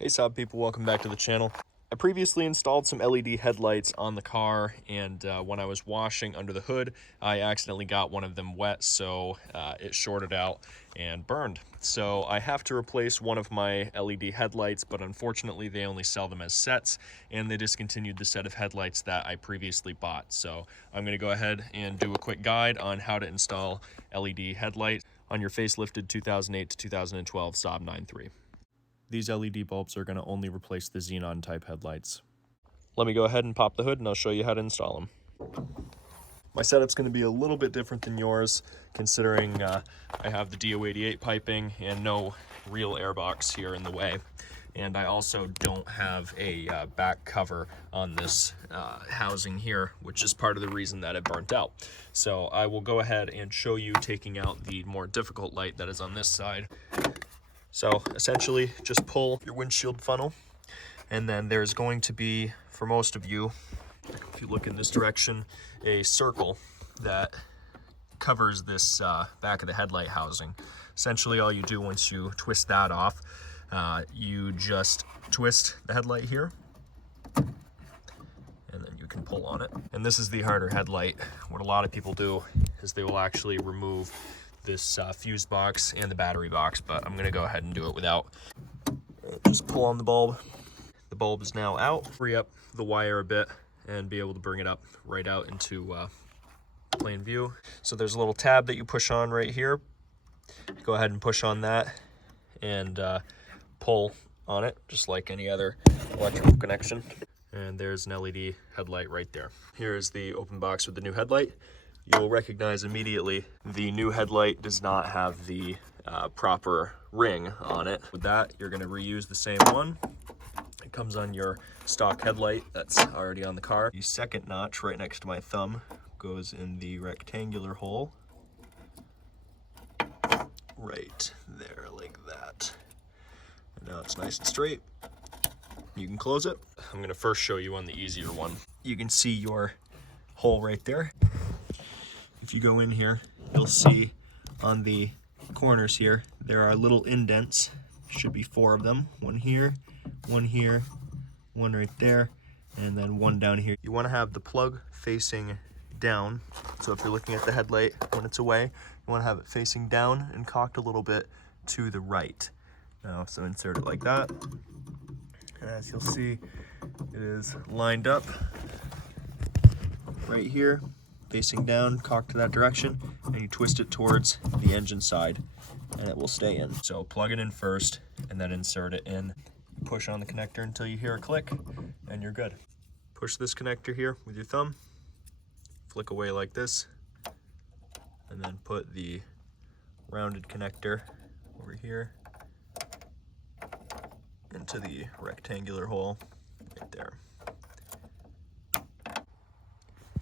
Hey Saab people, welcome back to the channel. I previously installed some LED headlights on the car, and when I was washing under the hood, I accidentally got one of them wet, so it shorted out and burned. So I have to replace one of my LED headlights, but unfortunately they only sell them as sets, and they discontinued the set of headlights that I previously bought. So I'm going to go ahead and do a quick guide on how to install LED headlights on your facelifted 2008 to 2012 Saab 9.3. These LED bulbs are going to only replace the Xenon type headlights. Let me go ahead and pop the hood and I'll show you how to install them. My setup's going to be a little bit different than yours, considering I have the DO88 piping and no real airbox here in the way. And I also don't have a back cover on this housing here, which is part of the reason that it burnt out. So I will go ahead and show you taking out the more difficult light that is on this side. So essentially just pull your windshield funnel, and then there's going to be, for most of you, if you look in this direction, a circle that covers this back of the headlight housing. Essentially all you do once you twist that off, you just twist the headlight here, and then you can pull on it. And this is the harder headlight. What a lot of people do is they will actually remove this fuse box and the battery box, but I'm gonna go ahead and do it without. Just pull on the bulb. The bulb is now out. Free up the wire a bit and be able to bring it up right out into plain view. So there's a little tab that you push on right here. Go ahead and push on that and pull on it just like any other electrical connection. And there's an LED headlight right there. Here is the open box with the new headlight. You'll recognize immediately the new headlight does not have the proper ring on it. With that, you're going to reuse the same one. It comes on your stock headlight that's already on the car. The second notch right next to my thumb goes in the rectangular hole right there, like that. And now it's nice and straight. You can close it. I'm going to first show you on the easier one. You can see your hole right there. If you go in here, you'll see on the corners here, there are little indents. Should be 4 of them. One here, one right there, and then one down here. You want to have the plug facing down. So if you're looking at the headlight when it's away, you want to have it facing down and cocked a little bit to the right. Now, so insert it like that. And as you'll see, it is lined up right here, facing down, cocked to that direction, and you twist it towards the engine side and it will stay in. So plug it in first and then insert it in. Push on the connector until you hear a click and you're good. Push this connector here with your thumb, flick away like this, and then put the rounded connector over here into the rectangular hole right there.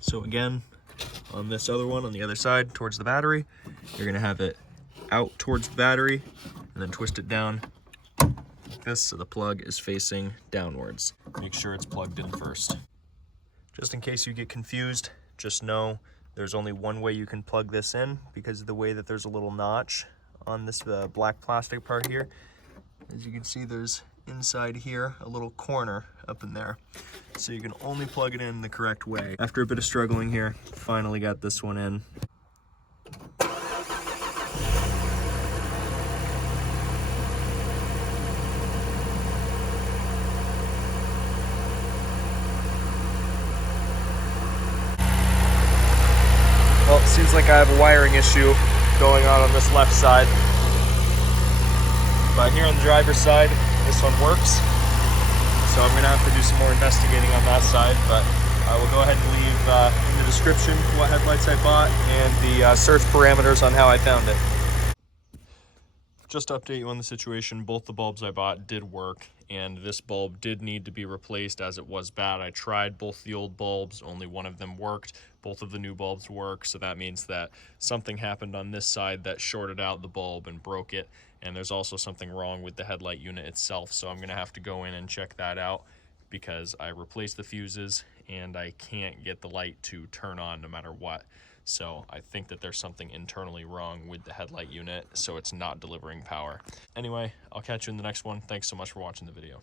So again, on this other one, on the other side, towards the battery, you're gonna have it out towards the battery and then twist it down like this so the plug is facing downwards. Make sure it's plugged in first. Just in case you get confused, just know there's only one way you can plug this in because of the way that there's a little notch on this black plastic part here. As you can see, there's inside here a little corner up in there, so you can only plug it in the correct way. After a bit of struggling here, finally got this one in. Well, it seems like I have a wiring issue going on this left side, but here on the driver's side, this one works. So I'm gonna have to do some more investigating on that side, but I will go ahead and leave in the description what headlights I bought and the search parameters on how I found it. Just to update you on the situation, both the bulbs I bought did work, and this bulb did need to be replaced as it was bad. I tried both the old bulbs, only one of them worked. Both of the new bulbs work, so that means that something happened on this side that shorted out the bulb and broke it, and there's also something wrong with the headlight unit itself, so I'm gonna have to go in and check that out because I replaced the fuses and I can't get the light to turn on no matter what. So I think that there's something internally wrong with the headlight unit, so it's not delivering power. Anyway, I'll catch you in the next one. Thanks so much for watching the video.